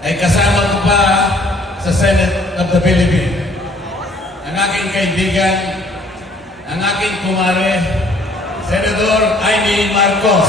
ay kasama ko pa sa Senate of the Philippines. Ang aking kaibigan, ang aking kumare, Senador Amy Marcos.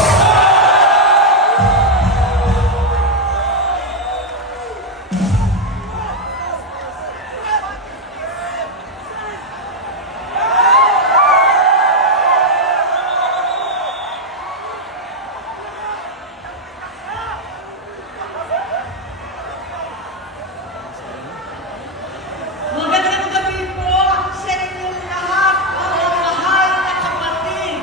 Magandang gabi po sa inyong lahat, mga mahal na kapatid.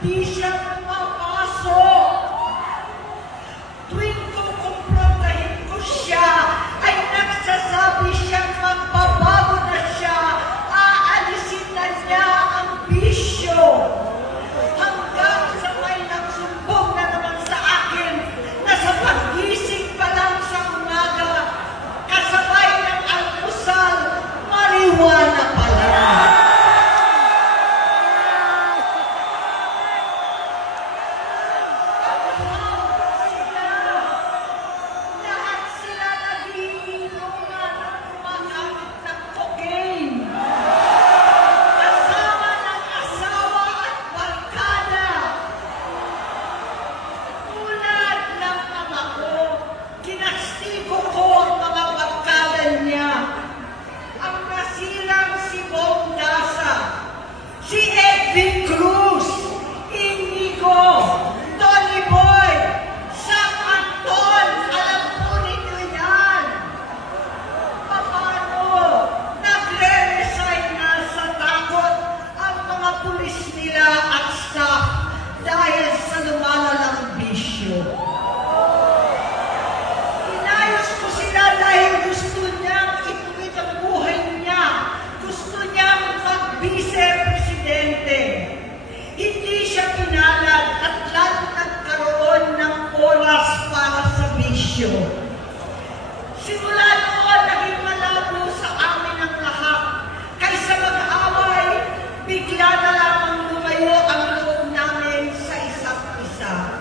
di siya pumapasok. Tuwing kukumprontahin ko siya, ay nagsasabi siyang magbabago na siya, aalisin na niya ang bisyo. Hanggang sa may nagsumbong na naman sa akin na sa paggising pa lang sa umaga, kasabay ng almusal, marijuana pala. Lahat sila nagiinuman at gumagamit ng cocaine. Kasama ng asawa at barkada. Tulad ng ama ko, kinastigo ko ang mga barkada niya. Ang nasirang si Bong Dasa, si Edwin Cruz, Inigo, Tony Boy, Sam Anton, alam po ninyo yan. Paano nagre-resign na sa takot ang mga pulis nila at staff dahil sa lumalalang bisyo. Inayos ko sila dahil gusto niyang ituwid ang buhay niya. Gusto niyang mag-vice-presidente. Hindi siya pinalad at lalo nagkaroon ng oras para sa bisyo. Simula noon, naging malabo sa amin ang lahat. Kaysa mag-away, bigla na lamang lumayo ang loob namin sa isa't isa.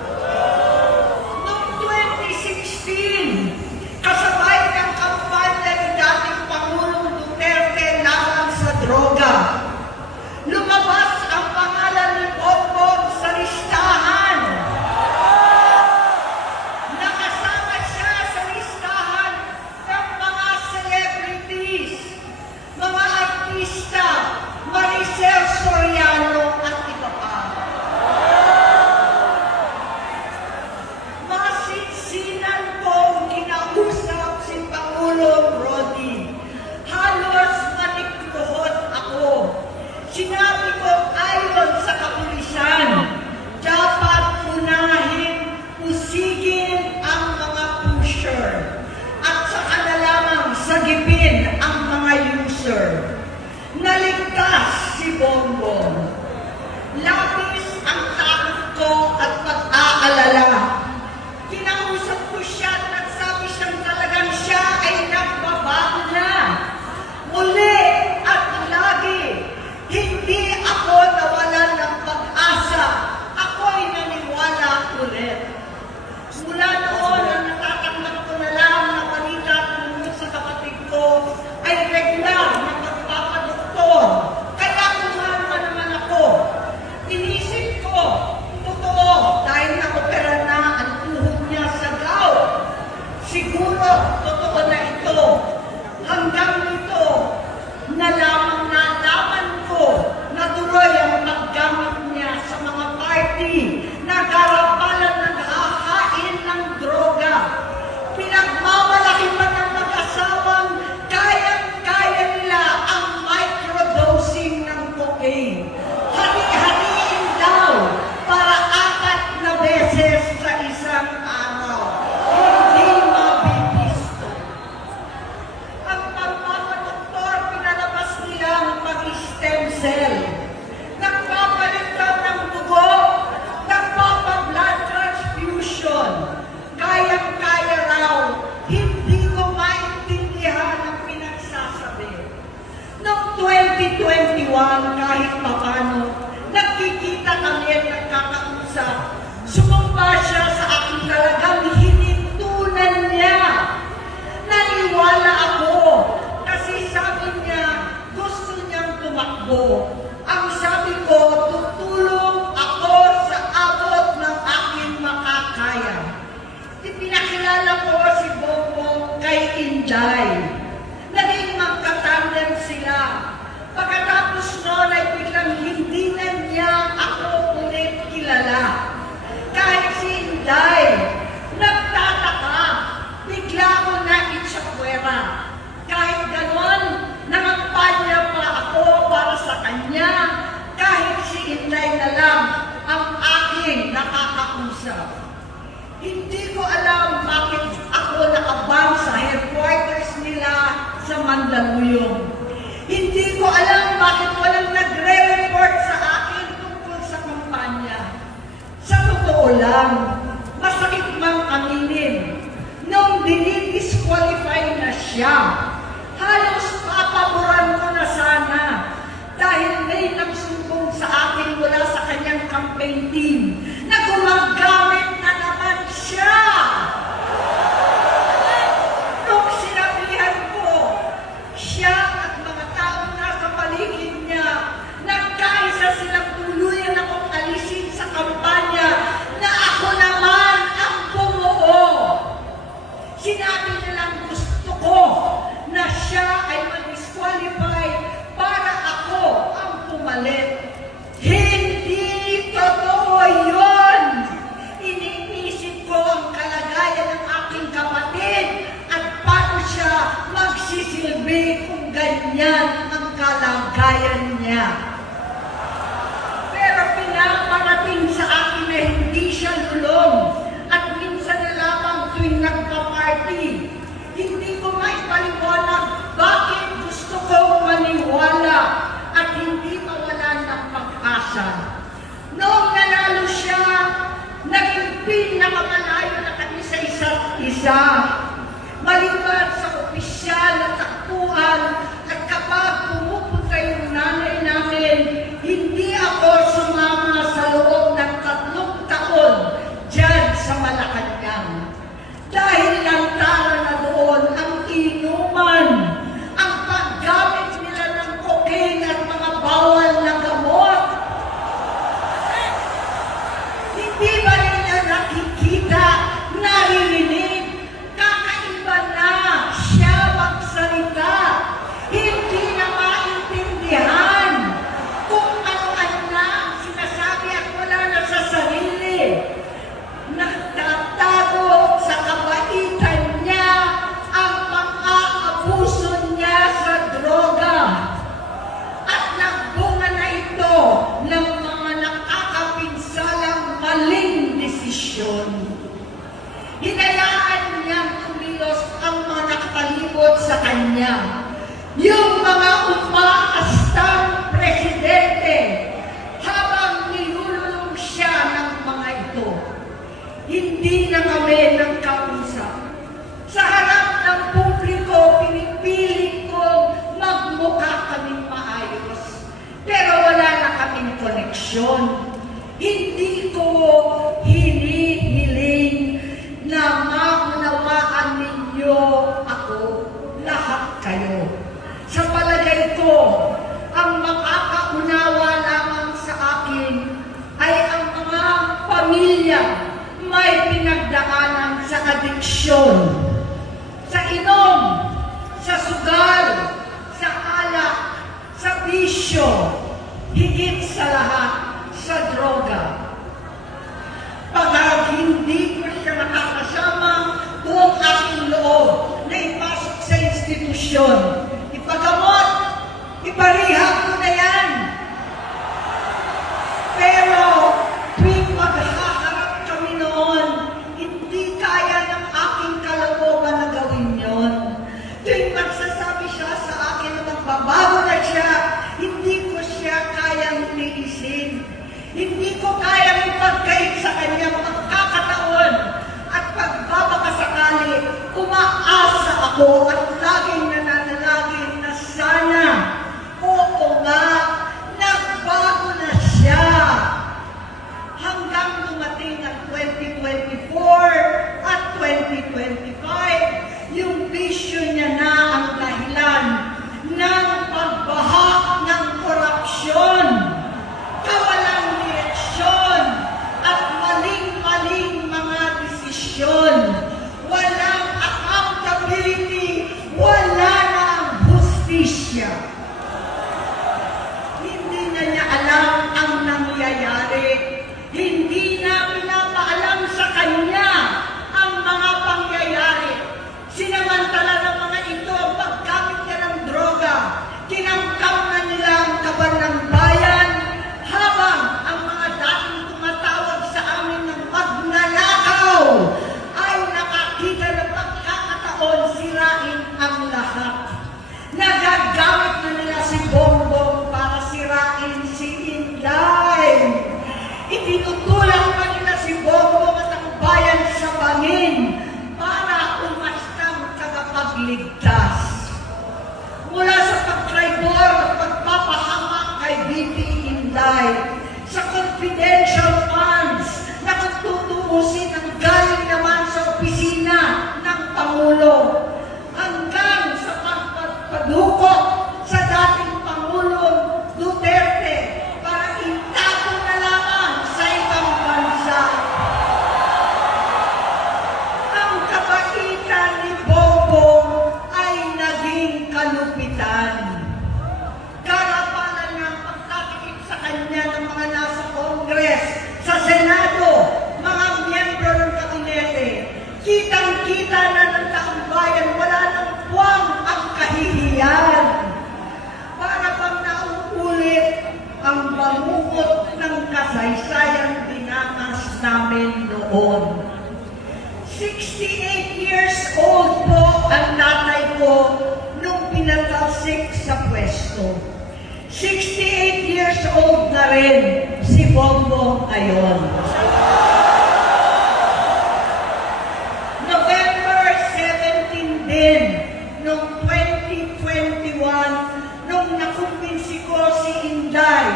Noong 2016, kasabay ng kampanya ni dating Pangulong Duterte laban sa droga, lumabas ang pangalan ni Bongbong sa listahan. Nakasama siya sa listahan ng mga celebrities, mga artista, Maricel Soriano at iba pa. Masinsinan kong kinausap si Pangulong Rodi. Halos manikluhod ako. Sinabi ko ayon sa kapulisan, dapat unahin, usigin ang mga pusher at saka na lamang sagipin ang mga user. Naligtas si Bongbong. Labis ang takot ko at pag-aalala. Kinausap ko siya at nagsabi siyang talagang siya ay nagbabago na. Muli at lagi, hindi ako nawalan ng pag-asa. Ako'y naniwala ulit. Mula noon, ang natatanggap ko na lang na balita tungkol sa kapatid ko ay regular na magpapadoktor. Kaya kumalma naman ako. Inisip ko, totoo, dahil nakopera na ang tuhod niya sa gout. Siguro, totoo na ito. Hanggang nito, nalaman ko na tuloy ang paggamit niya sa mga party na karapalan ng hahain ng droga. Pinagmamalaki pa ng mag-asawang kayang-kaya nila ang microdosing ng cocaine. Hari-hariin daw para 4 na beses sa isang araw. Hindi mabibisto. Ang pagpapadoktor, pinalabas nila ang pag-stem cell. Nagpapalit daw ng dugo, nagpapa-blood transfusion. Kayang-kaya raw. Hindi ko maintindihan ang pinagsasabi. Noong 2021, kahit papano, nagkikita kami at nagkakausap. Sumumpa siya sa akin talagang hinintunan niya. Naniwala ako kasi sabi niya gusto niyang tumakbo. Ang sabi ko, tutulong ako sa abot ng aking makakaya. Pinakilala ko si Bongbong kay Inday. Naging magkatandem sila. Pagkatapos noon ay biglang hindi na niya ako ulit kilala. Kahit si Inday, nagtataka, bigla ko na itsapwera. Kahit ganon, nangampanya pa ako para sa kanya. Kahit si Mandaluyong. Hindi ko alam bakit walang nagre-report sa akin tungkol sa kampanya. Sa totoo lang, masakit mang aminin, nung dinidisqualify na siya, halos papaboran ko na sana dahil may nagsumbong sa akin mula sa kanyang campaign team na gumagamit na naman siya. Nung sinabihan ko, siya at mga taong nasa paligid niya, nagkaisa silang tuluyan akong alisin sa kampanya na ako naman ang bumuo. Sinabi nilang gusto ko na siya ay mag-disqualify para ako ang pumalit. Hindi totoo yun! Iniisip ko ang kalagayan ng aking kapatid at paano siya magsisilbi kung ganyan ang kalagayan niya. Pero pinaparating sa akin na hindi siya lulong at minsan na lamang tuwing nagpa-party. Hindi ko maipaliwanag bakit gusto kong maniwala at hindi mawalan ng pag-asa. Noong nanalo siya, naging pinakamalayo na kami sa isa't isa. Maliban sa opisyal na takbuhan at kapag pumupunta yung nanay namin, hindi ako sumama sa loob ng 3 taon dyan sa Malacanang. Dahil lantara na doon ang inuman, ang paggamit nila ng cocaine at mga bawal na gamot. Hindi ba nila nakikita, naririnig, kakaiba na siya magsalita, hindi na maintindihan kung ano-ano na ang sinasabi at wala na sa sarili. Nagtatago sa kabaitan niya ang pang-aabuso niya sa droga. At nagbunga na ito ng mga nakakapinsalang maling desisyon. Hinayaan niyang kumilos ang mga nakatalibot sa kanya. Yung mga umaastang presidente habang nilululong siya ng mga ito. Hindi na kami nagkausap. Sa harap ng publiko, pinipilit kong magmukha kaming maayos. Pero wala na kaming koneksyon. Hindi ko hinihiling na maunawaan ninyo ako, lahat kayo. Sa palagay ko, ang makakaunawa lamang sa akin ay ang mga pamilya may pinagdaanan sa adiksyon, sa inom, sa sugal, sa alak, sa bisyo, higit sa lahat, sa droga. Pag hindi ko siya nakakasama, buong aking loob na ipasok sa institusyon, ipagamot, iparihab ko na yan. Pero tuwing maghaharap kami noon, hindi kaya ng aking kalooban na gawin yon. Tuwing magsasabi siya sa akin na magbabago na siya, hindi ko siya kayang tiisin. Hindi ko kayang ipagkait sa kanya mga kakataon at pagbabakasakali, umaasa ako at laging nananalangin na sana, oo nga, nagbago na siya. Hanggang dumating ang 2024 at 2025, yung bisyo niya na ang dahilan ng pagbahak ng korupsyon, kawalang direksyon, at maling-maling mga desisyon. Walang accountability Inday, sa confidential funds na kung tutuusin ang galing naman sa opisina ng Pangulo, hanggang sa pagpadukot sa dating Pangulong Duterte para itago na lamang sa ibang bansa. Ang kabaitan ni Bongbong ay naging kalupitan. Karapalan ng pagtatakip sa kanya ng mga nasa Congress, sa Senado, mga miyembro ng kabinete. Kitang-kita na ng taong bayan, wala nang puwang ang kahihiyan. Para bang nauulit ang bangungot ng kasaysayan dinanas namin noon. 68 years old po ang tatay ko nung pinatalsik sa pwesto. 68 years old na rin si Bongbong ngayon. November 17 din nung 2021 nung nakumbinsi ko si Inday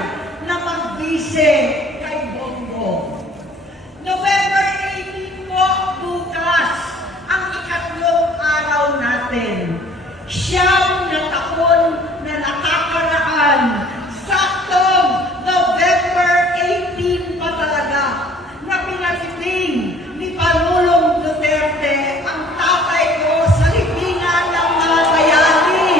na magbise kay Bongbong. November 18 po, bukas, ang ikatlong araw natin. Siyam na taon na nakakaraan. Saktong November 18 pa talaga na pinatiting ni Pangulong Duterte ang tatay ko sa libingan ng mga bayani.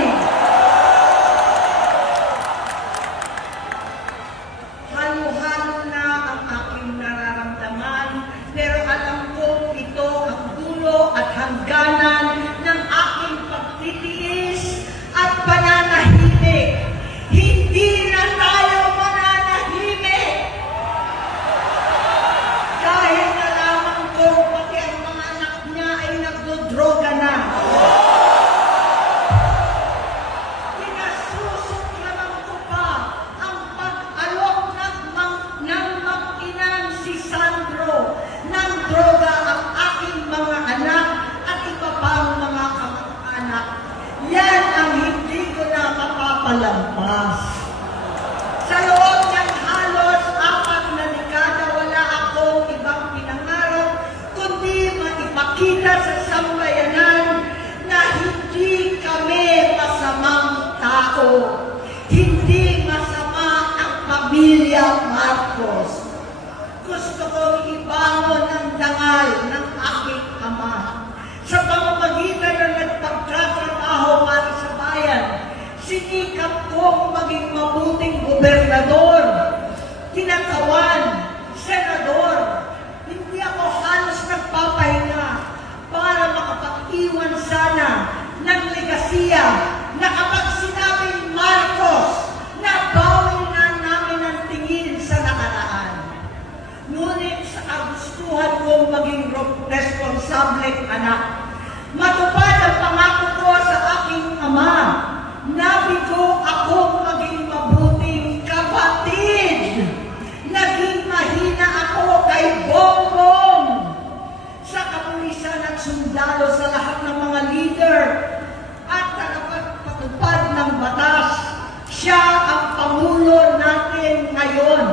Halo-halo na ang aking nararamdaman, pero alam ko ito ang dulo at hangganan ng aking pagtitiis at pananahimik. Hindi na tayo mananahimik! Dahil nalaman ko pati ang mga anak niya ay nagdodroga na. Pinasusuklaman ko pa ang pag-alok ng mag-inang si Sandro ng droga ang aking mga anak at iba pang mga kamag-anak. Yan ang hindi ko na mapapalampas. Sa loob ng halos 4 na dekada, wala akong ibang pinangarap kundi maipakita sa sambayanan na hindi kami masamang tao. Hindi masama ang pamilya Marcos. Gusto kong ibangon ang dangal ng aking ama. Sa pamamagitan ng nagpagtatrabaho para sa bayan, sinikap kong maging mabuting gobernador, tinakawan, senador. Hindi ako halos nagpapahinga para makapag-iwan sana ng legasiya na kapag sinabing Marcos, nabawi na namin ang tingin sa nakaraan. Ngunit sa kagustuhan kong maging responsableng anak, matupad ang pangako ko sa aking ama. Nabigo akong maging mabuting kapatid. Naging mahina ako kay Bongbong. Sa kapulisan at sundalo, sa lahat ng mga leader at tagapagpatupad ng batas, siya ang Pangulo natin ngayon.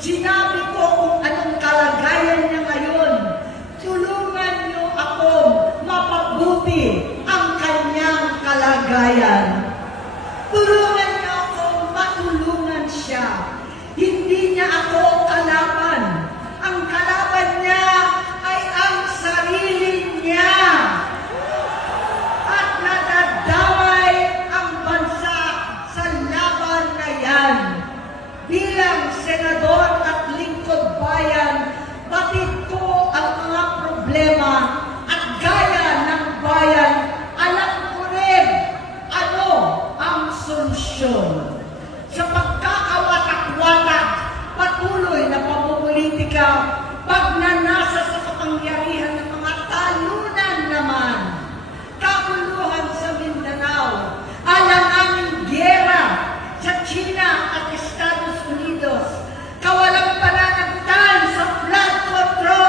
Sinabi ko kung anong kalagayan niya ngayon. Tulungan niyo akong mapabuti ang kanyang kalagayan. Tulungan niyo akong matulungan siya. Hindi niya ako kalaban. Ang kalaban niya ay ang sarili niya. At nadadamay ang bansa sa laban na yan. Bilang senador at lingkod bayan, batid ko ang mga problema at gaya ng bayan, alam ko rin ano ang solusyon. Sa pagkakawatak-watak, patuloy na pamumulitika, pagnanasa sa kapangyarihan ng mga talunan naman, kaguluhan sa Mindanao, alanganing giyera sa China at Estados Unidos, kawalang pananagutan sa flood control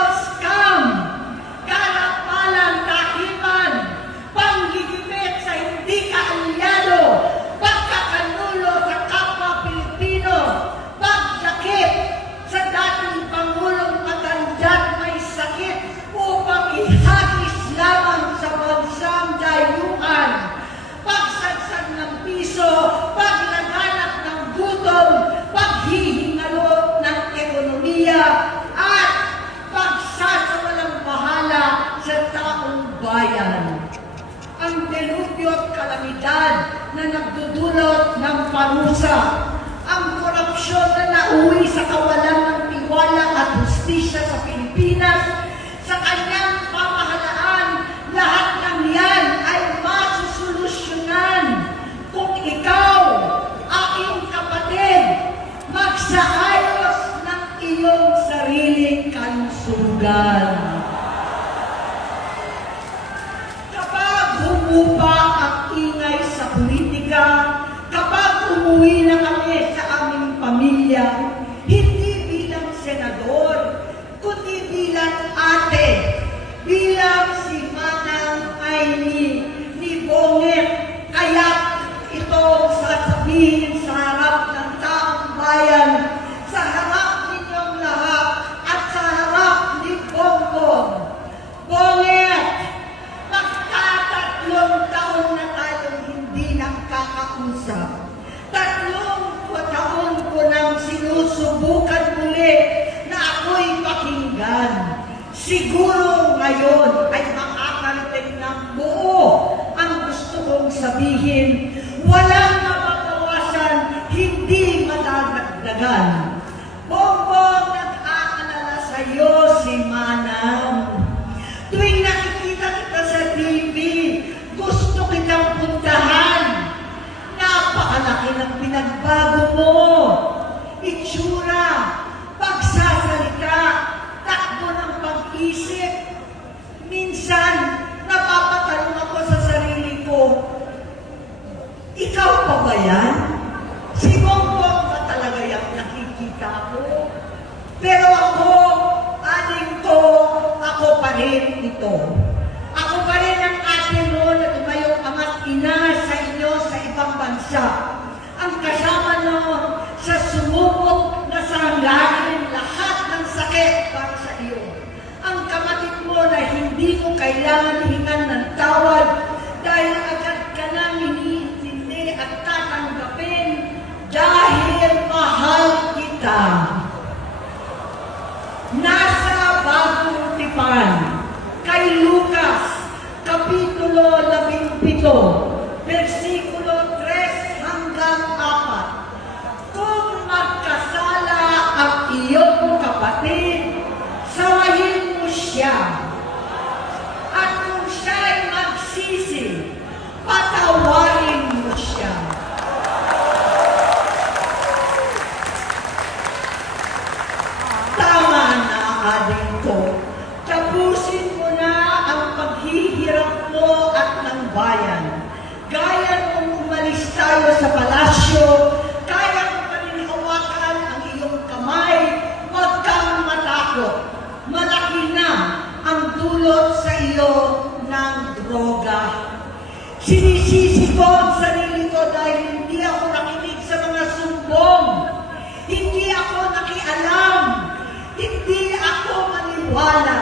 nauwi sa kawalan ng tiwala at hustisya sa Pilipinas, sa kanyang pamahalaan, lahat ng yan ay masusolusyonan kung ikaw, aking kapatid, magsaayos ng iyong sariling kalusugan. Kapag humupa ang ingay sa politika, kapag umuwi na kami sa aming pamilya, hindi bilang senador, kundi bilang ate, bilang si Manang Aimee ni Bonget, kaya ito sasabihin sa harap ng taong bayan, sa harap ninyong lahat, at sa harap ni Bongbong. Bonget, magtatatlong taon na tayong hindi nakakausap. 3 taon ko nang sinusubukan muli na ako'y pakinggan. Siguro ngayon ay makakarating ng buo ang gusto kong sabihin. Walang mababawasan, hindi madadagdagan. Bongbong, nag-aalala sa iyo si Manang. Tuwing nakikita kita sa TV, gusto kitang puntahan. Napakalaki ng pinagbago mo. Itsura, pagsasalita, takbo ng pag-isip. Minsan, napapatanong ako sa sarili ko, ikaw pa ba yan? Si Bongbong ba talaga yung nakikita ko? Pero ako, aling ko, ako pa rin ito. Ako pa rin ang ate mo na tumayong ama't ina sa inyo sa ibang bansa. Ang kasama no sa sumubok na sanglahin lahat ng sakit para sa iyo. Ang kapatid mo na hindi mo kailangan hingan ng tawad dahil agad ka nang iniintindi at tatanggapin dahil mahal kita. Nasa Bagong Tipan, kay Lucas, Kapitulo 17, versikulo 3 hanggang 4. Kung magkasala ang iyong kapatid, sawayin mo siya. At kung siya'y magsisi, patawarin mo siya. Tama na, adik ko. Tapusin mo na ang paghihirap mo at ng bayan. Gaya nung umalis tayo sa palasyo, kaya mo pa rin hawakan ang iyong kamay, huwag kang matakot. Malaki na ang dulot sa iyo ng droga. Sinisisi ko ang sarili ko dahil hindi ako nakinig sa mga sumbong. Hindi ako nakialam. Hindi ako maniwala.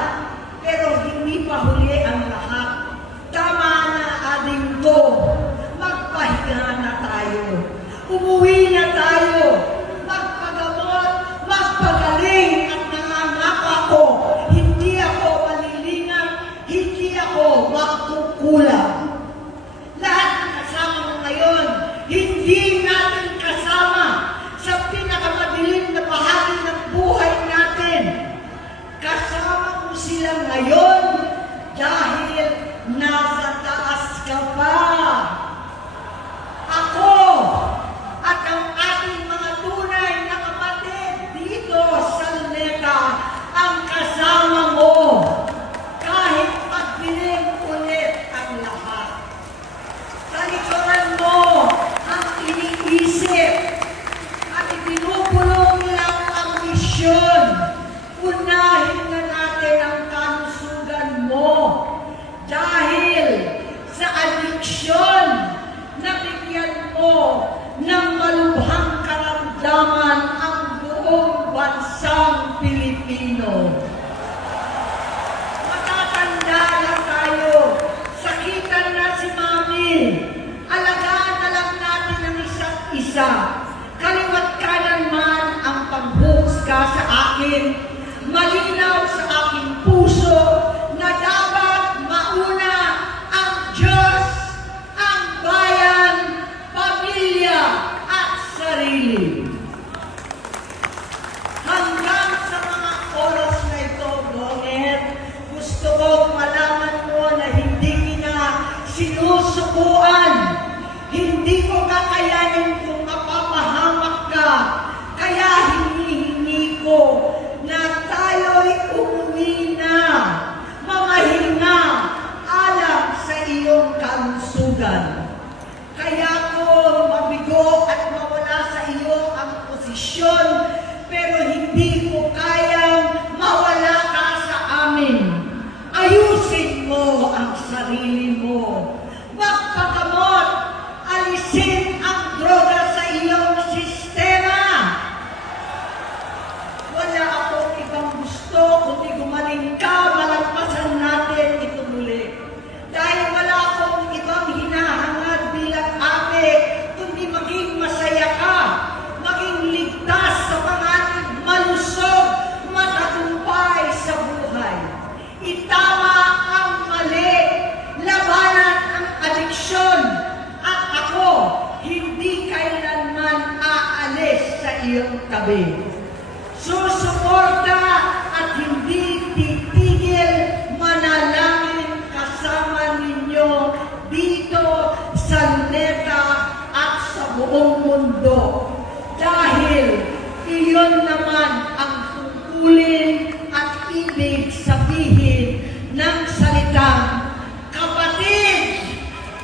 Pero hindi pa huli ang lahat. Tama na, ading ko. Magpahinga na tayo. Umuwi na tayo. Magpagamot, magpagaling at nangangako ako. Hindi ako malilingan, hindi ako magkukulang. Lahat ng kasama mo ngayon, hindi natin kasama sa pinakamadilim na bahagi ng buhay natin. Kasama mo sila ngayon dahil nasa taas ka pa. Ako at ang ating mga tunay na kapatid dito sa Luneta ang kasama mo kahit pagdilim ulit ang lahat. Talikuran mo ang iniisip at ibinubulong lang ang misyon. Unahin na natin ang kalusugan mo dahil sa adiksyon na bigyan mo ng malubhang karamdaman ang buong bansang Pilipino. Matatanda na tayo, sakitan na si Mami, alagaan na lang natin ang isa't isa. Kaliwat kanan man ang pagbuhusga sa akin, malinaw sa aking puso na dapat mauna ang Diyos, ang bayan, pamilya at sarili. pero hindi ko kayang mawala ka sa amin. Ayusin mo ang sarili mo. Magpagamot, alisin ang droga sa iyong sistema. Wala akong ibang gusto kundi gumaling ka, malagpasan natin ito muli. Dahil wala akong ibang hinahangad bilang ate, kundi maging masaya ka, maging ligtas sa mga malusog, matagumpay sa buhay. Itama ang mali, labanan ang adiksyon, at ako hindi kailanman aalis sa iyong tabi. Susuporta at hindi titigil manalangin kasama ninyo dito sa Luneta at sa buong mundo. Dahil iyon naman ang tungkulin at ibig sabihin ng salitang kapatid,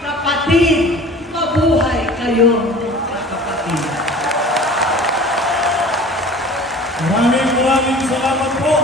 kapatid, mabuhay kayong kapatid. Maraming salamat po.